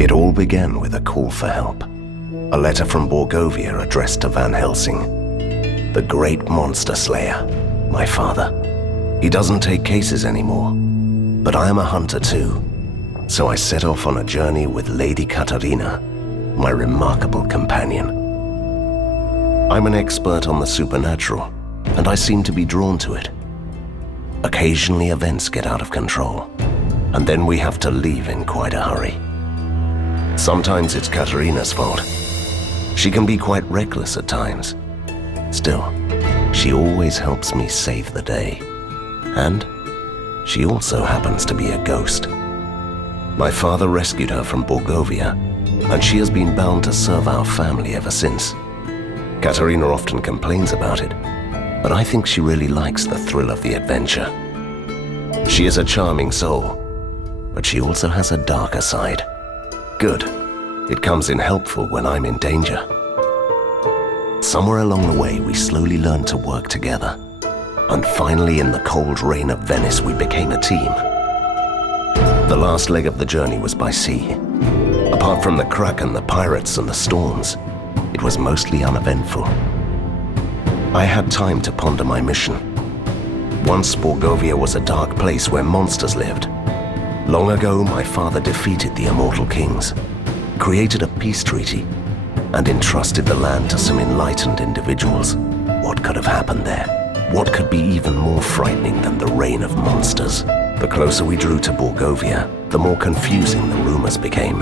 It all began with a call for help. A letter from Borgovia addressed to Van Helsing, the great monster slayer, my father. He doesn't take cases anymore, but I am a hunter too. So I set off on a journey with Lady Katarina, my remarkable companion. I'm an expert on the supernatural, and I seem to be drawn to it. Occasionally events get out of control, and then we have to leave in quite a hurry. Sometimes it's Katarina's fault. She can be quite reckless at times. Still, she always helps me save the day. And she also happens to be a ghost. My father rescued her from Borgovia, and she has been bound to serve our family ever since. Katarina often complains about it, but I think she really likes the thrill of the adventure. She is a charming soul, but she also has a darker side. Good. It comes in helpful when I'm in danger. Somewhere along the way, we slowly learned to work together. And finally, in the cold rain of Venice, we became a team. The last leg of the journey was by sea. Apart from the Kraken, the pirates, and the storms, it was mostly uneventful. I had time to ponder my mission. Once Borgovia was a dark place where monsters lived. Long ago, my father defeated the immortal kings, created a peace treaty, and entrusted the land to some enlightened individuals. What could have happened there? What could be even more frightening than the reign of monsters? The closer we drew to Borgovia, the more confusing the rumors became.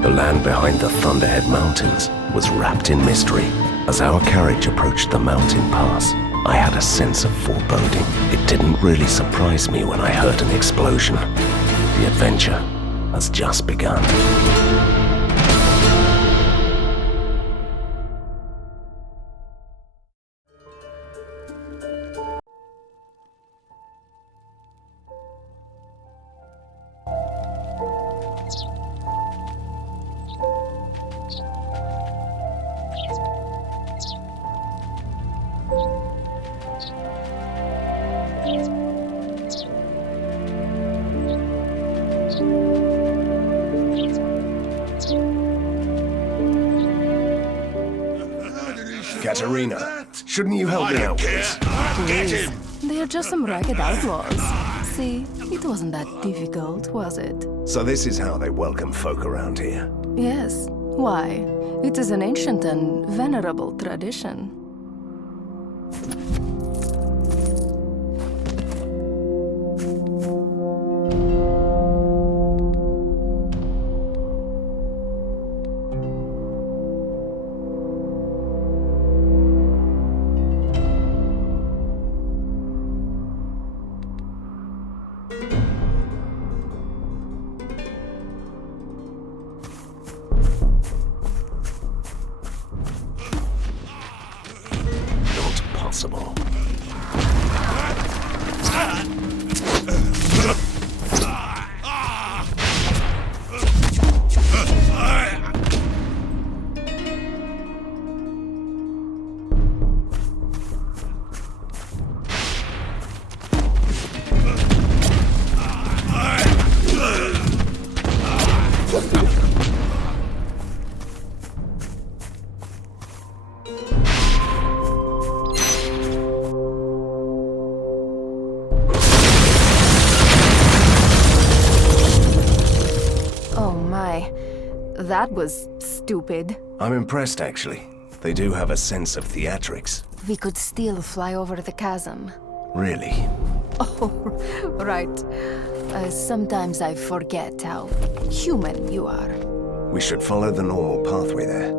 The land behind the Thunderhead Mountains was wrapped in mystery. As our carriage approached the mountain pass, I had a sense of foreboding. It didn't really surprise me when I heard an explosion. The adventure has just begun. Katarina, shouldn't you help me out with this? Please, they are just some ragged outlaws. See, it wasn't that difficult, was it? So this is how they welcome folk around here. Yes. Why? It is an ancient and venerable tradition. Possible. That was stupid. I'm impressed, actually. They do have a sense of theatrics. We could still fly over the chasm. Really? Oh, right. Sometimes I forget how human you are. We should follow the normal pathway there.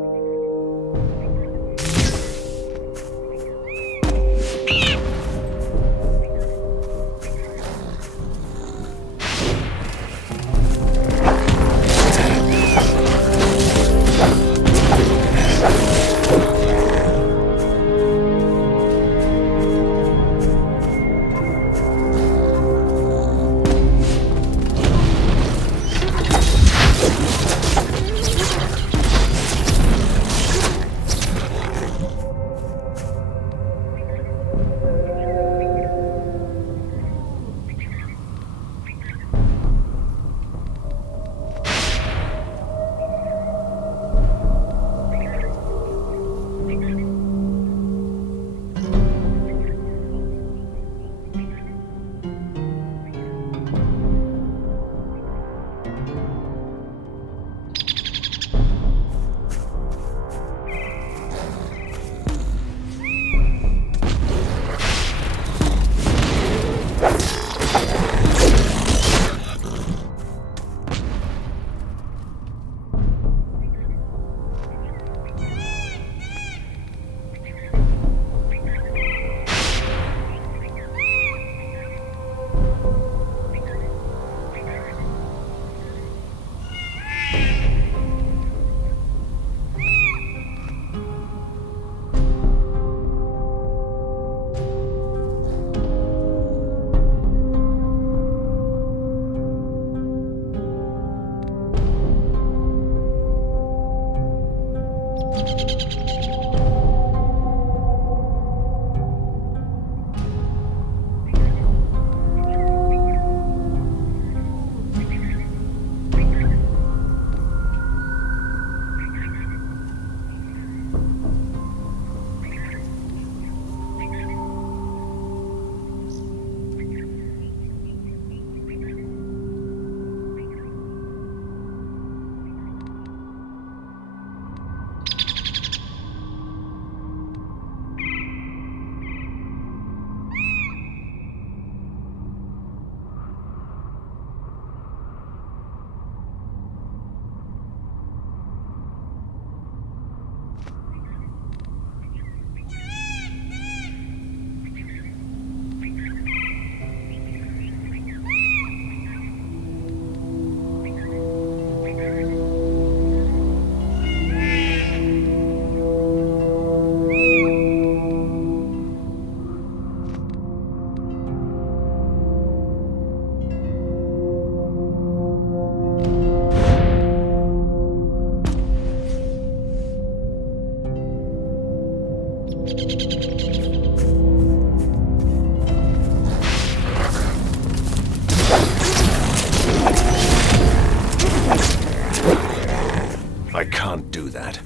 I can't do that.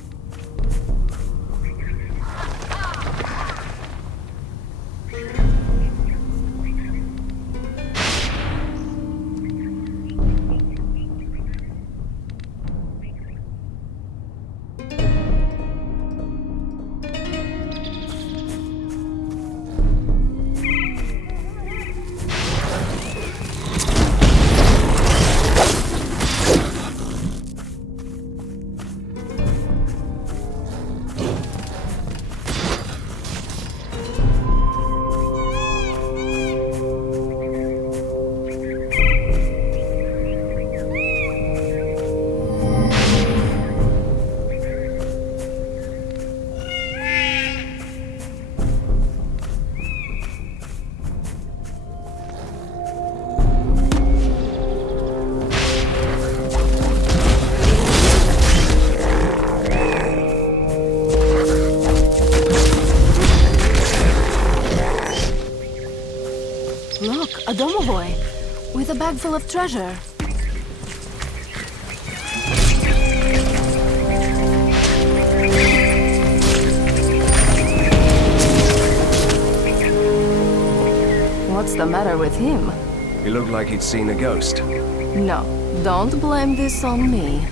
Look, a domovoy with a bag full of treasure. What's the matter with him? He looked like he'd seen a ghost. No, don't blame this on me.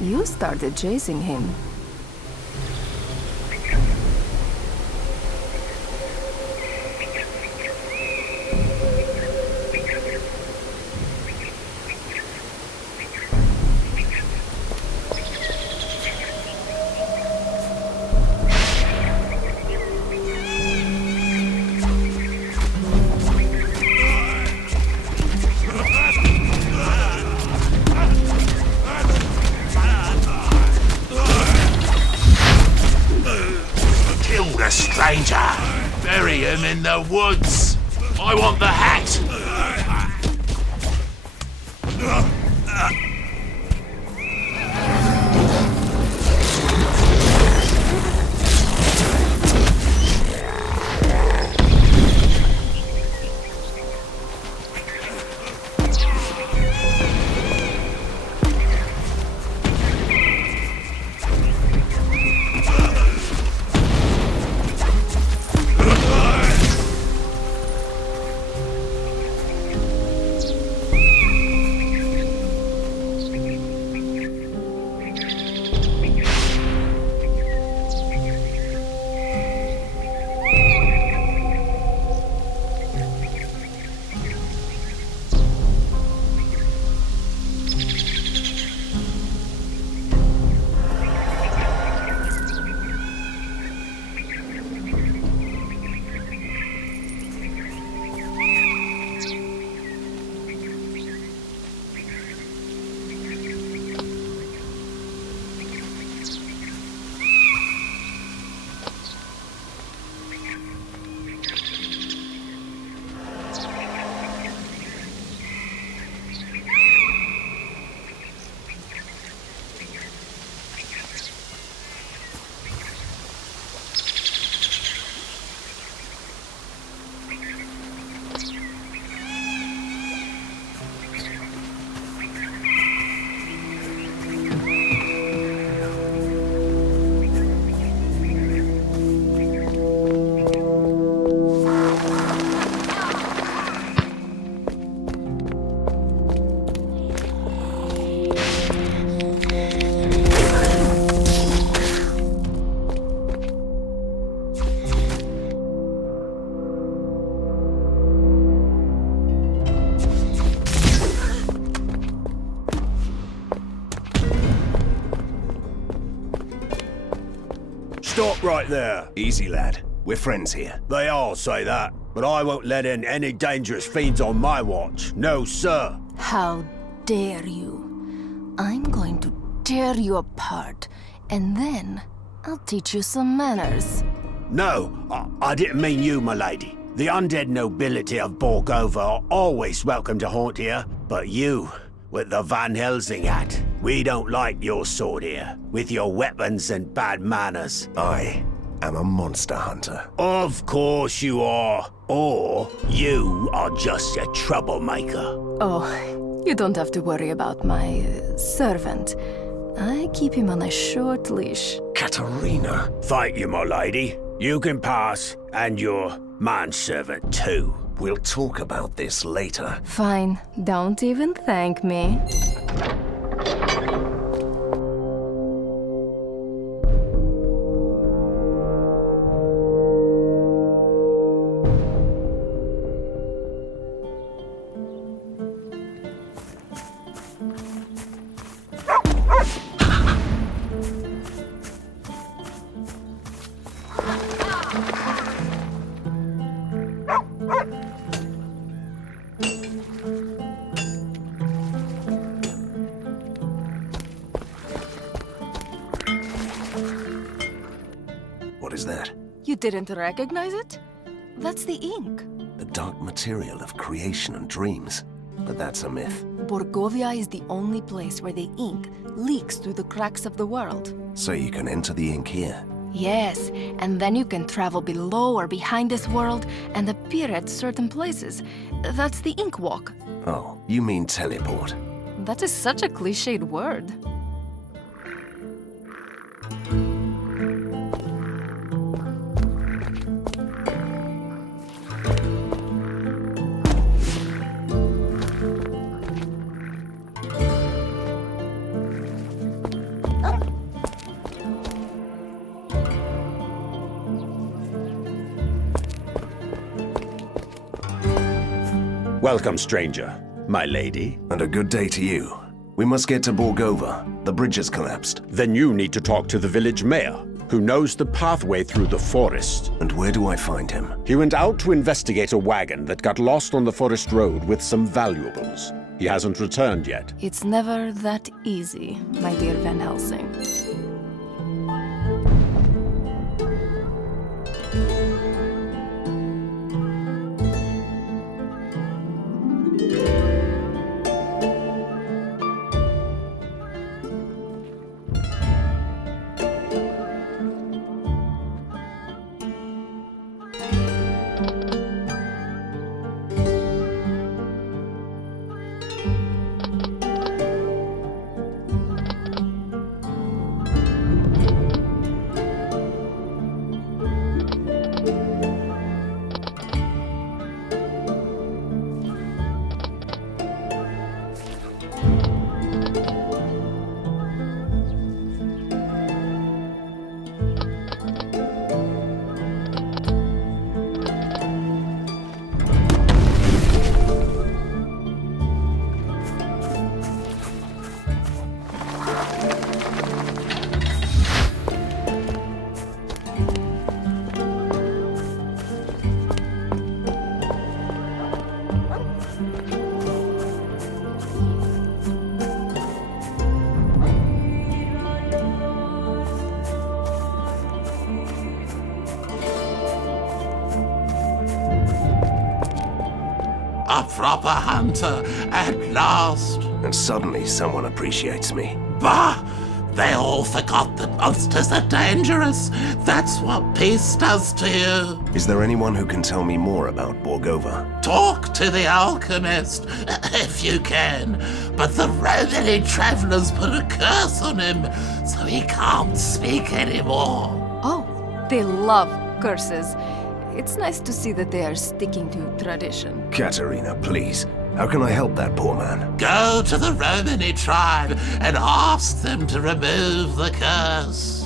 You started chasing him. Stranger! Bury him in the woods! I want the hat! Stop right there. Easy, lad. We're friends here. They all say that, but I won't let in any dangerous fiends on my watch. No, sir. How dare you? I'm going to tear you apart, and then I'll teach you some manners. No, I didn't mean you, my lady. The undead nobility of Borgova are always welcome to haunt here, but you, with the Van Helsing hat, we don't like your sort here, with your weapons and bad manners. Aye, am a monster hunter. Of course you are. Or you are just a troublemaker. Oh, you don't have to worry about my servant. I keep him on a short leash. Katerina! Thank you, my lady. You can pass, and your manservant too. We'll talk about this later. Fine, don't even thank me. What is that? You didn't recognize it? That's the ink. The dark material of creation and dreams. But that's a myth. Borgovia is the only place where the ink leaks through the cracks of the world. So you can enter the ink here. Yes, and then you can travel below or behind this world and appear at certain places. That's the ink walk. Oh, you mean teleport. That is such a cliched word. Welcome, stranger. My lady. And a good day to you. We must get to Borgova. The bridge has collapsed. Then you need to talk to the village mayor, who knows the pathway through the forest. And where do I find him? He went out to investigate a wagon that got lost on the forest road with some valuables. He hasn't returned yet. It's never that easy, my dear Van Helsing. A proper hunter at last. And suddenly someone appreciates me. Bah! They all forgot that monsters are dangerous. That's what peace does to you. Is there anyone who can tell me more about Borgova? Talk to the alchemist, if you can. But the Romany travelers put a curse on him, so he can't speak anymore. Oh, they love curses. It's nice to see that they are sticking to tradition. Katerina, please. How can I help that poor man? Go to the Romany tribe and ask them to remove the curse.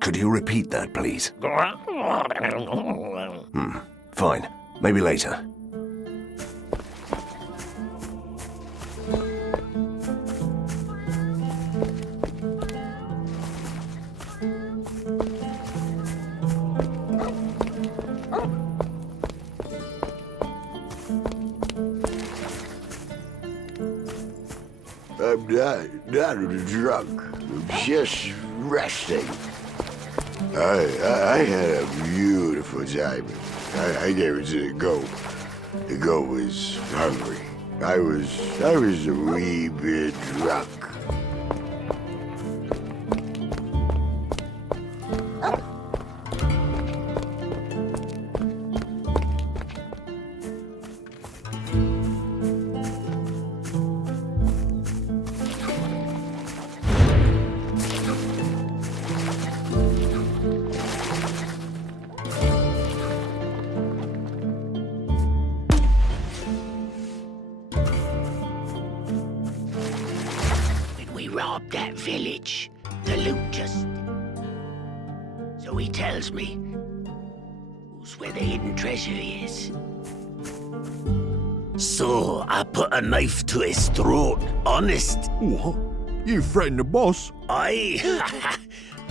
Could you repeat that, please? Fine. Maybe later. I'm not drunk. I'm just resting. I had a beautiful time. I gave it to the goat. The goat was hungry. I was a wee bit drunk. Robbed that village. The loot just... So he tells me who's where the hidden treasure is. So I put a knife to his throat, honest. What? You threatened the boss? Aye.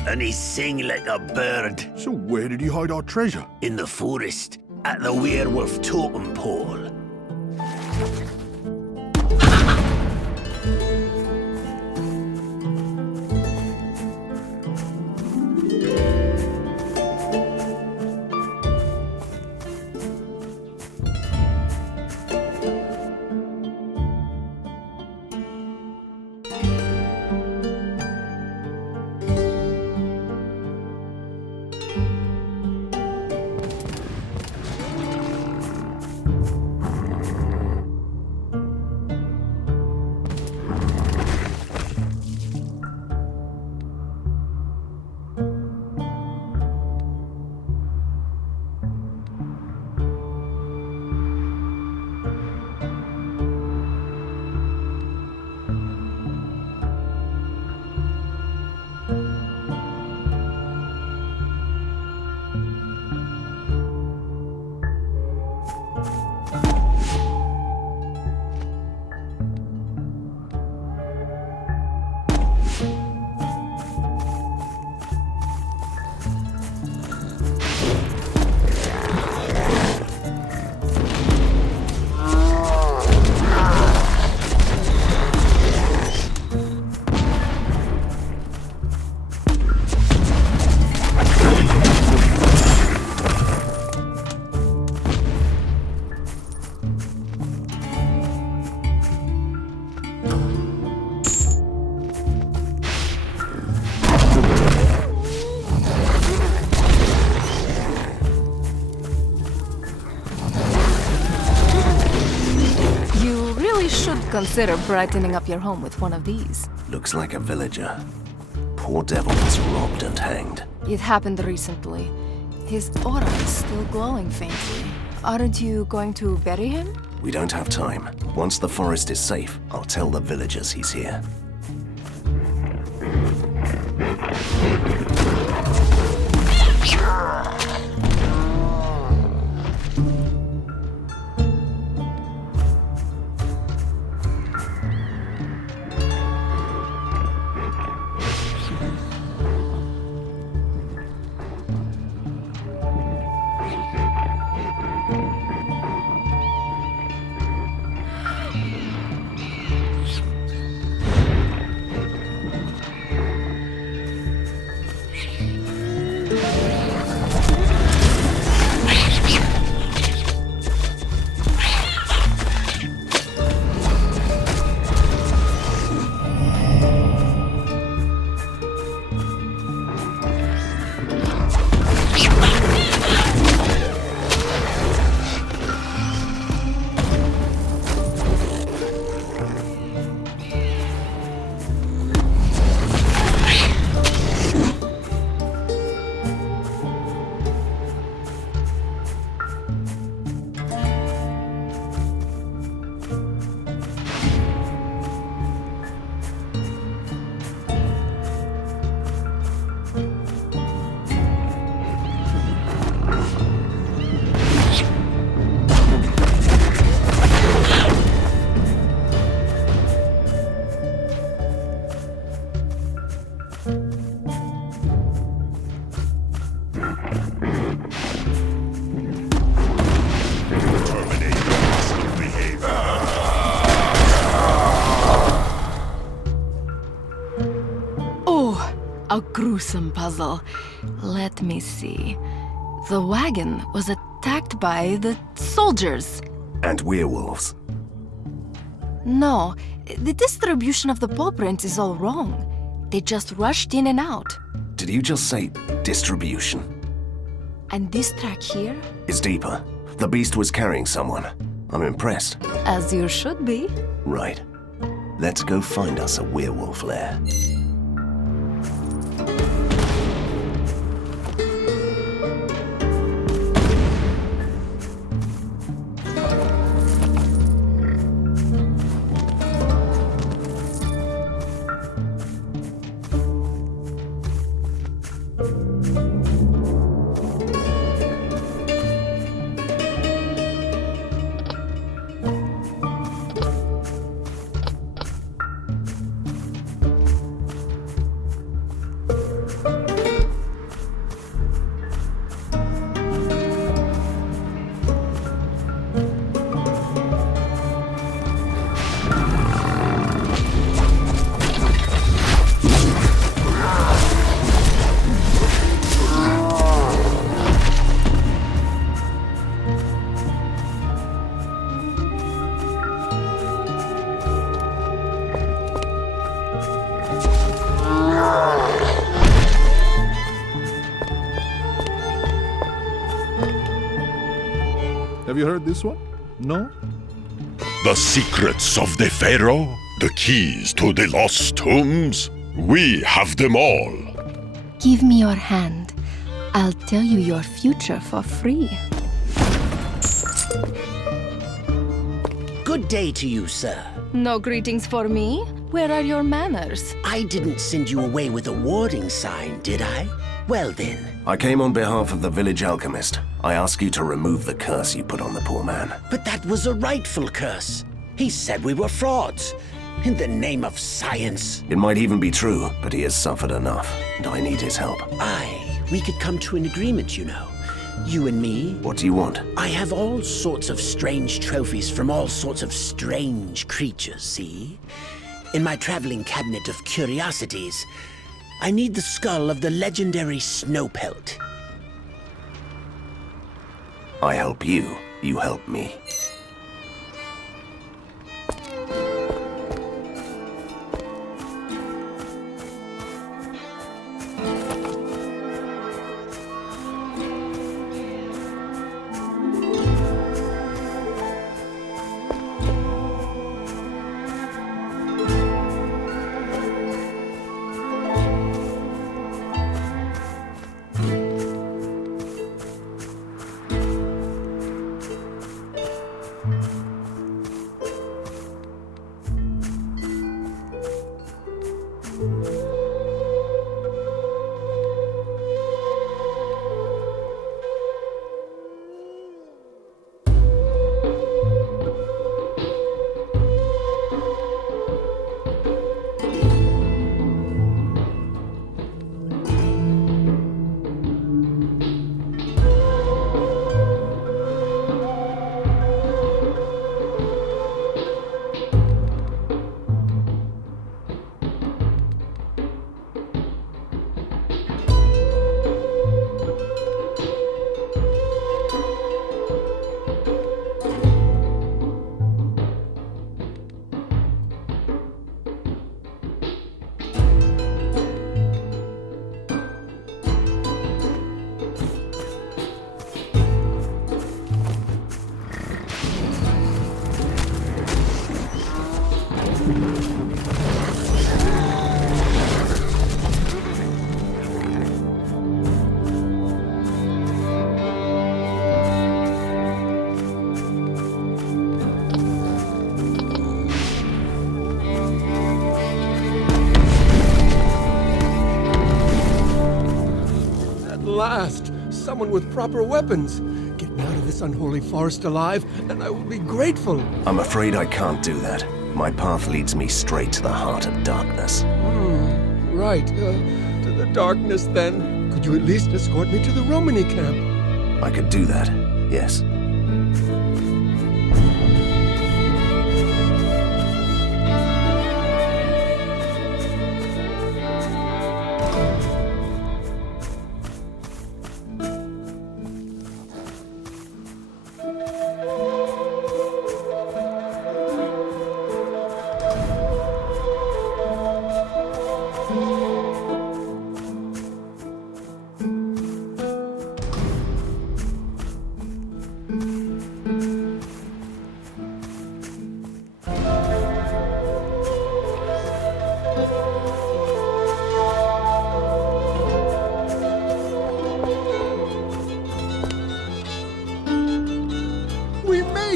And he sang like a bird. So where did he hide our treasure? In the forest, at the werewolf totem pole. Consider brightening up your home with one of these. Looks like a villager. Poor devil was robbed and hanged. It happened recently. His aura is still glowing faintly. Aren't you going to bury him? We don't have time. Once the forest is safe, I'll tell the villagers he's here. A gruesome puzzle. Let me see. The wagon was attacked by the soldiers. And werewolves. No, the distribution of the paw prints is all wrong. They just rushed in and out. Did you just say distribution? And this track here? It's deeper. The beast was carrying someone. I'm impressed. As you should be. Right. Let's go find us a werewolf lair. Have you heard this one? No? The secrets of the Pharaoh, the keys to the lost tombs, we have them all. Give me your hand. I'll tell you your future for free. Good day to you, sir. No greetings for me? Where are your manners? I didn't send you away with a warning sign, did I? Well then. I came on behalf of the village alchemist. I ask you to remove the curse you put on the poor man. But that was a rightful curse. He said we were frauds. In the name of science. It might even be true, but he has suffered enough, and I need his help. Aye, we could come to an agreement, you know. You and me. What do you want? I have all sorts of strange trophies from all sorts of strange creatures, see? In my traveling cabinet of curiosities, I need the skull of the legendary Snowpelt. I help you, you help me. Last, someone with proper weapons. Get me out of this unholy forest alive, and I will be grateful. I'm afraid I can't do that. My path leads me straight to the heart of darkness. Right, to the darkness then. Could you at least escort me to the Romany camp? I could do that, yes.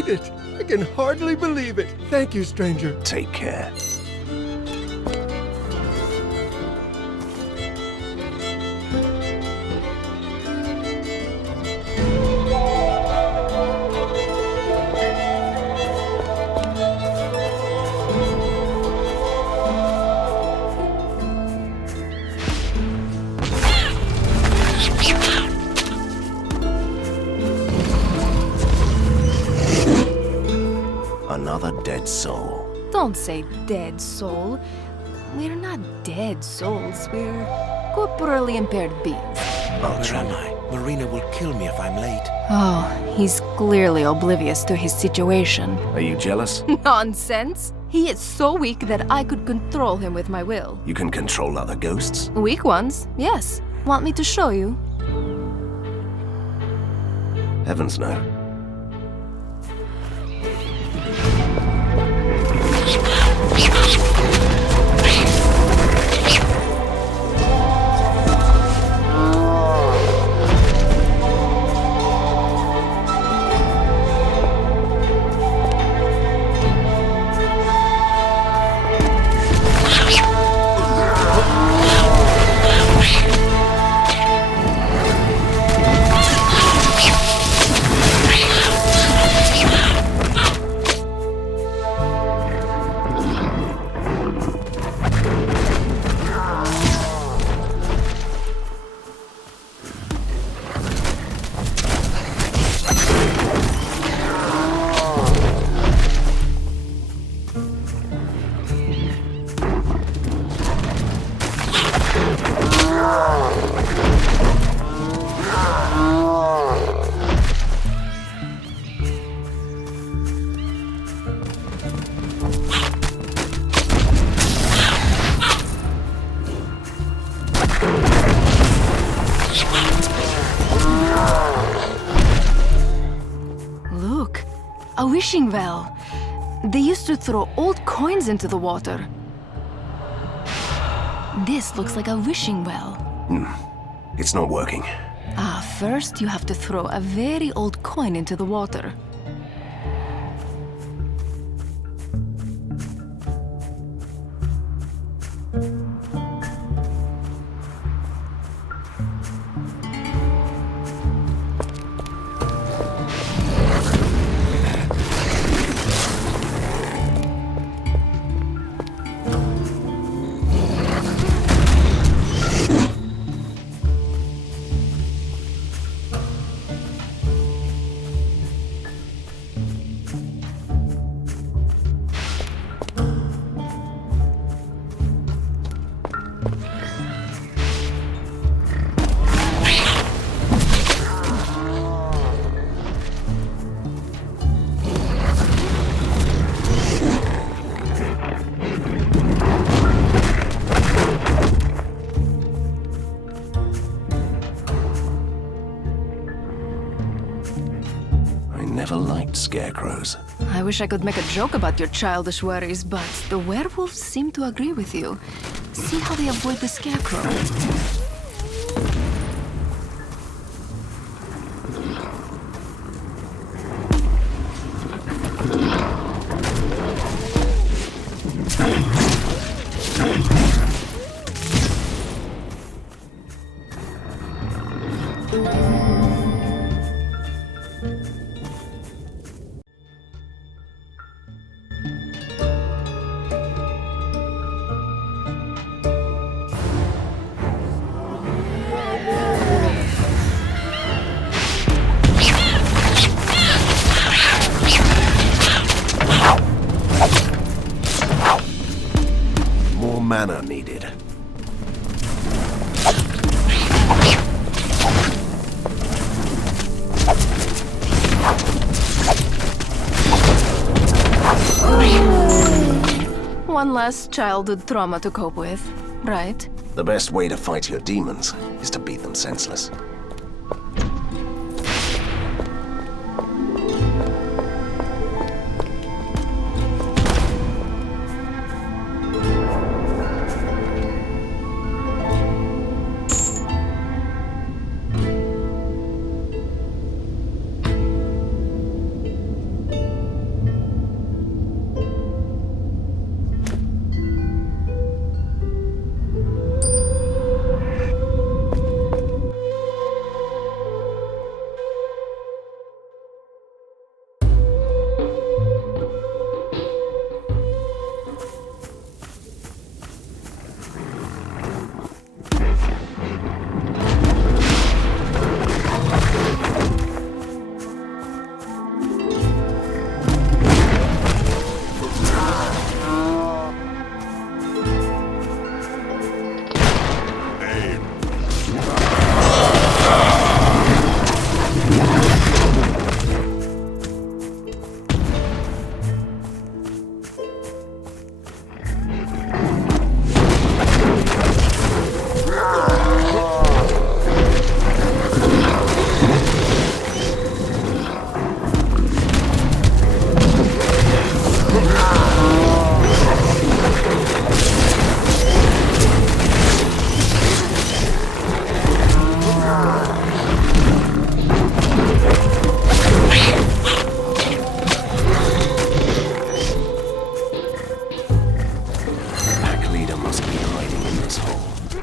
it! I can hardly believe it! Thank you, stranger. Take care. Another dead soul. Don't say dead soul. We're not dead souls. We're corporally impaired beings. I'll Where try. am I? Marina will kill me if I'm late. Oh, he's clearly oblivious to his situation. Are you jealous? Nonsense! He is so weak that I could control him with my will. You can control other ghosts? Weak ones, yes. Want me to show you? Heavens no. Look, a wishing well. They used to throw old coins into the water. This looks like a wishing well. It's not working. First you have to throw a very old coin into the water. I never liked scarecrows. I wish I could make a joke about your childish worries, but the werewolves seem to agree with you. See how they avoid the scarecrow. More mana needed. One last childhood trauma to cope with, right? The best way to fight your demons is to beat them senseless.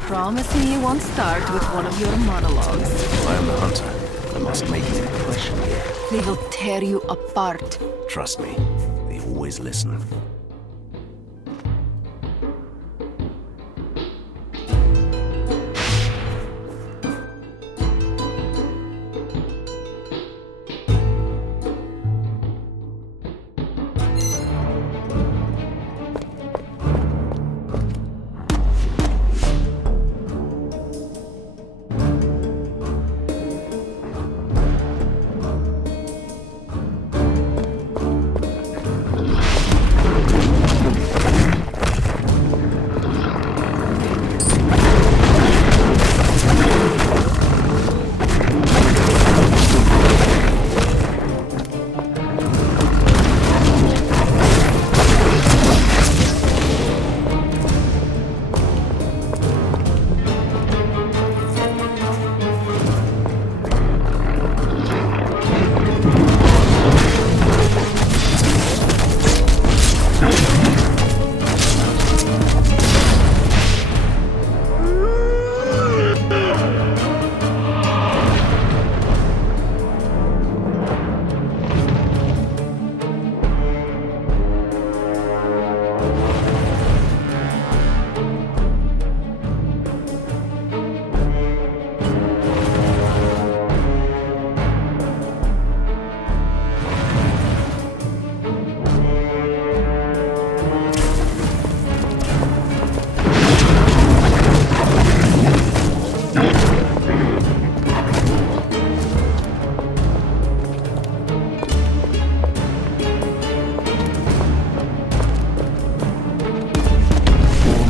Promise me you won't start with one of your monologues. I am the hunter. I must make an impression here. They will tear you apart. Trust me, they always listen.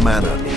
Mana needed.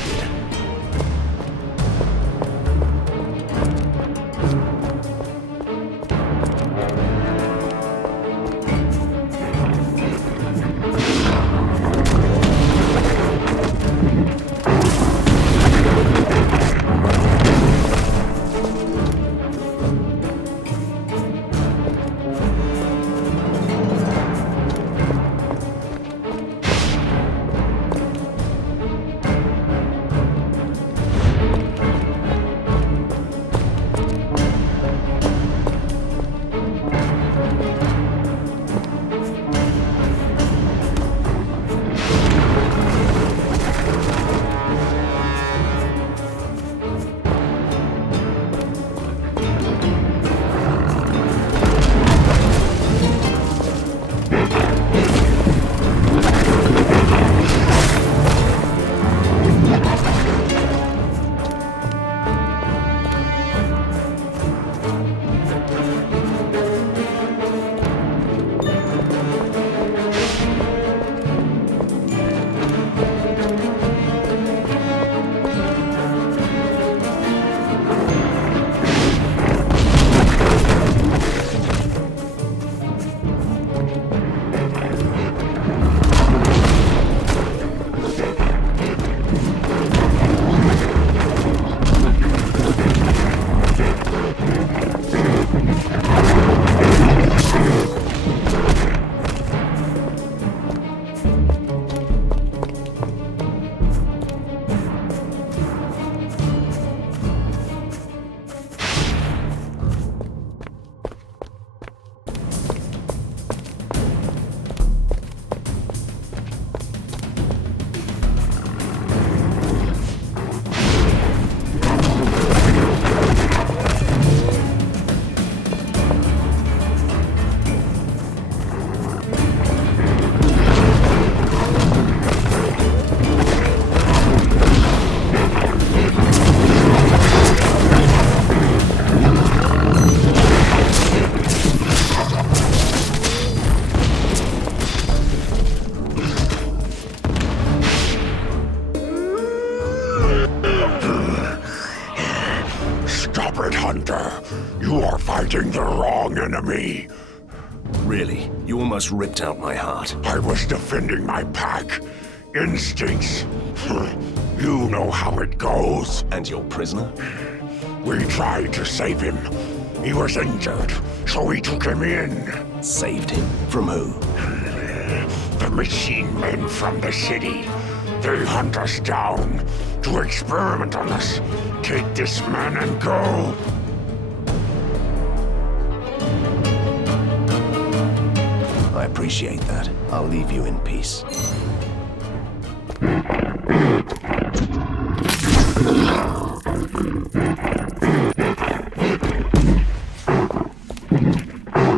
Hunter. You are fighting the wrong enemy. Really? You almost ripped out my heart. I was defending my pack. Instincts. You know how it goes. And your prisoner? We tried to save him. He was injured, so we took him in. Saved him? From who? The machine men from the city. They hunt us down to experiment on us. Take this man and go. I appreciate that. I'll leave you in peace.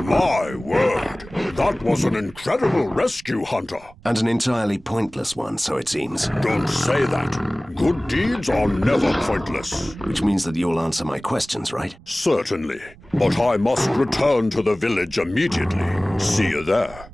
My word! That was an incredible rescue, Hunter. And an entirely pointless one, so it seems. Don't say that. Good deeds are never pointless. Which means that you'll answer my questions, right? Certainly. But I must return to the village immediately. See you there.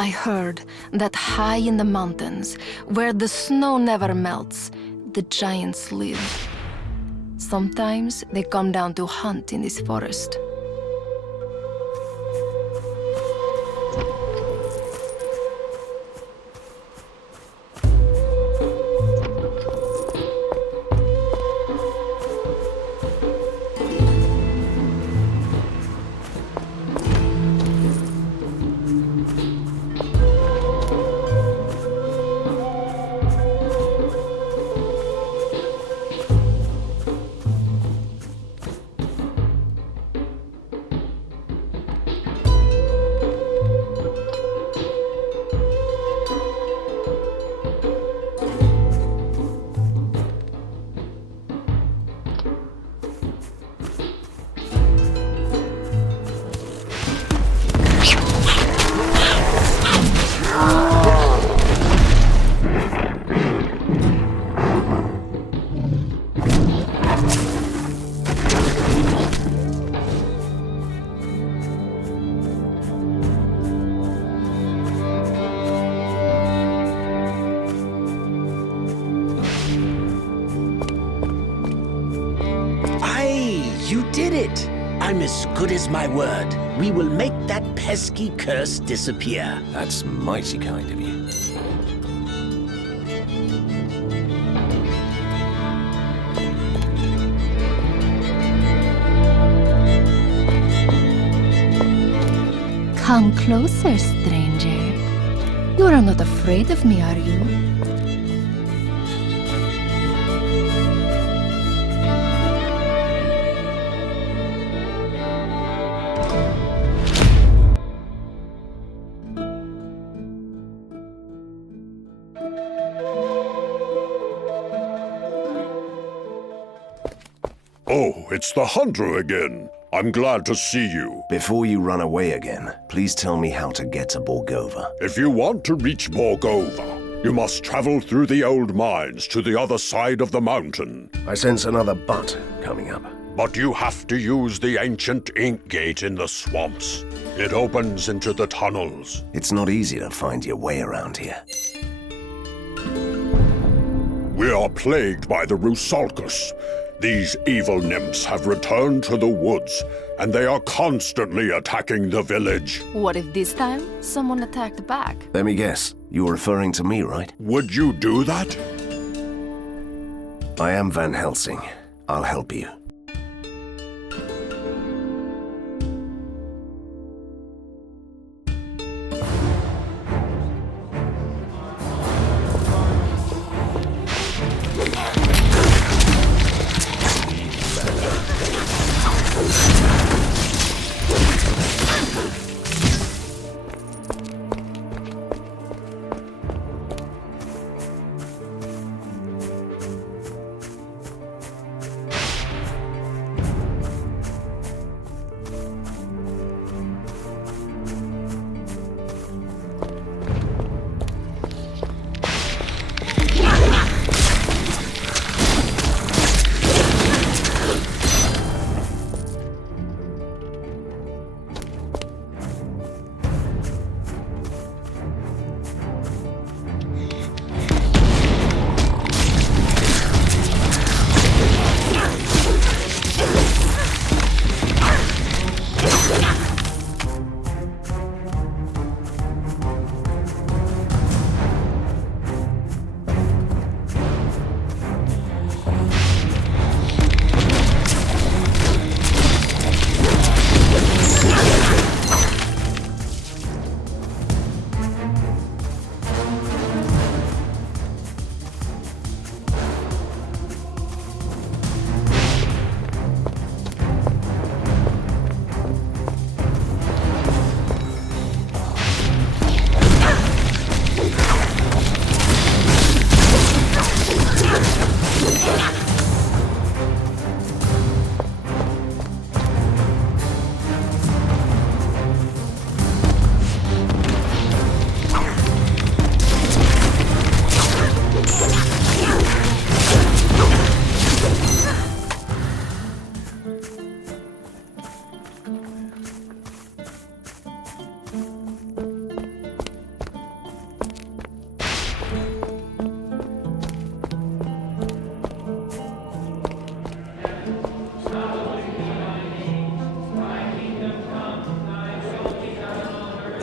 I heard that high in the mountains, where the snow never melts, the giants live. Sometimes they come down to hunt in this forest. You did it! I'm as good as my word. We will make that pesky curse disappear. That's mighty kind of you. Come closer, stranger. You are not afraid of me, are you? Oh, it's the hunter again. I'm glad to see you. Before you run away again, please tell me how to get to Borgova. If you want to reach Borgova, you must travel through the old mines to the other side of the mountain. I sense another but coming up. But you have to use the ancient ink gate in the swamps. It opens into the tunnels. It's not easy to find your way around here. We are plagued by the Rusalkus. These evil nymphs have returned to the woods, and they are constantly attacking the village. What if this time someone attacked back? Let me guess. You're referring to me, right? Would you do that? I am Van Helsing. I'll help you.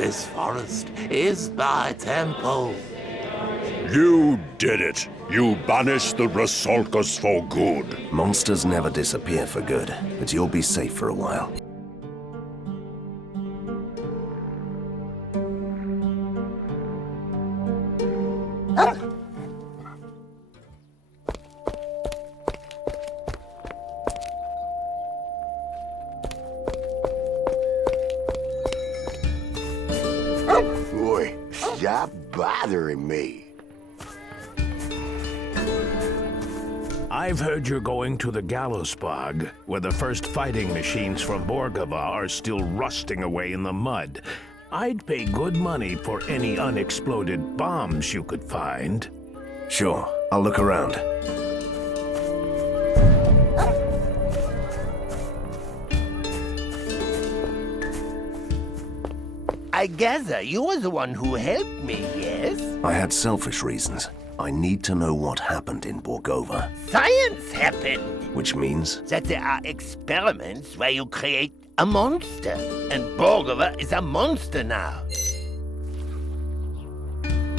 This forest is my temple. You did it. You banished the Rusalkas for good. Monsters never disappear for good, but you'll be safe for a while. Boy, stop bothering me. I've heard you're going to the Gallows Bog, where the first fighting machines from Borgava are still rusting away in the mud. I'd pay good money for any unexploded bombs you could find. Sure, I'll look around. I gather you were the one who helped me, yes? I had selfish reasons. I need to know what happened in Borgova. Science happened! Which means? That there are experiments where you create a monster. And Borgova is a monster now.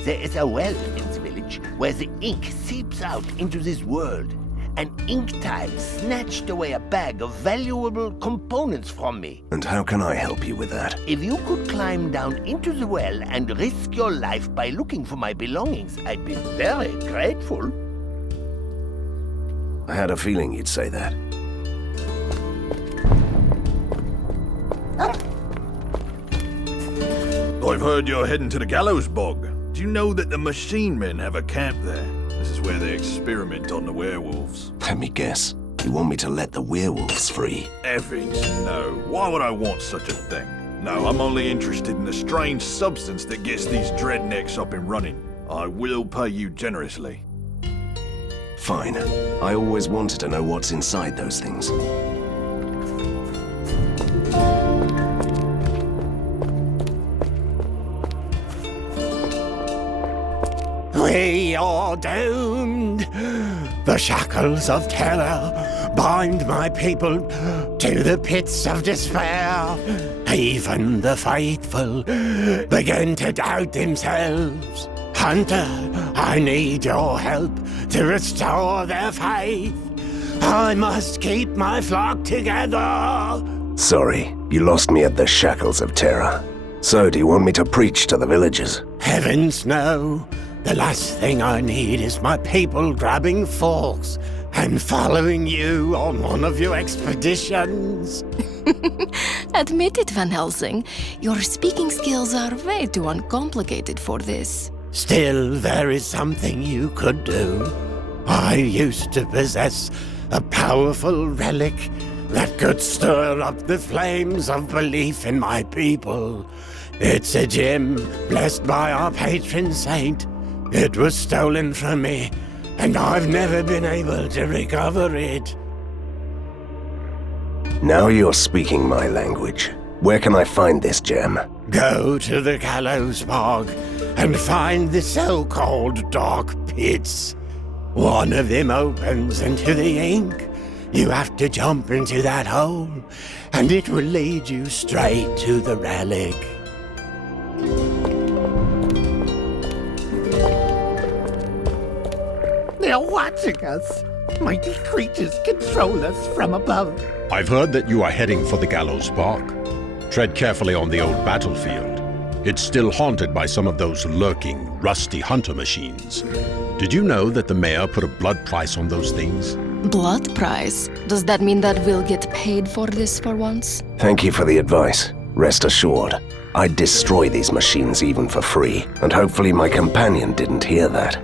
There is a well in the village where the ink seeps out into this world. And Inktime snatched away a bag of valuable components from me. And how can I help you with that? If you could climb down into the well and risk your life by looking for my belongings, I'd be very grateful. I had a feeling you'd say that. I've heard you're heading to the Gallows Bog. Do you know that the Machine Men have a camp there? This is where they experiment on the werewolves. Let me guess. You want me to let the werewolves free? Heavens, no. Why would I want such a thing? No, I'm only interested in the strange substance that gets these dreadnecks up and running. I will pay you generously. Fine. I always wanted to know what's inside those things. We are doomed. The shackles of terror bind my people to the pits of despair. Even the faithful begin to doubt themselves. Hunter, I need your help to restore their faith. I must keep my flock together. Sorry, you lost me at the shackles of terror. So, do you want me to preach to the villagers? Heavens, no. The last thing I need is my people grabbing forks and following you on one of your expeditions. Admit it, Van Helsing. Your speaking skills are way too uncomplicated for this. Still, there is something you could do. I used to possess a powerful relic that could stir up the flames of belief in my people. It's a gem blessed by our patron saint. It was stolen from me, and I've never been able to recover it. Now you're speaking my language. Where can I find this gem? Go to the Gallows Bog and find the so-called dark pits. One of them opens into the ink. You have to jump into that hole, and it will lead you straight to the relic. They're watching us. Mighty creatures control us from above. I've heard that you are heading for the Gallows Bog. Tread carefully on the old battlefield. It's still haunted by some of those lurking, rusty hunter machines. Did you know that the mayor put a blood price on those things? Blood price? Does that mean that we'll get paid for this for once? Thank you for the advice. Rest assured, I'd destroy these machines even for free, and hopefully my companion didn't hear that.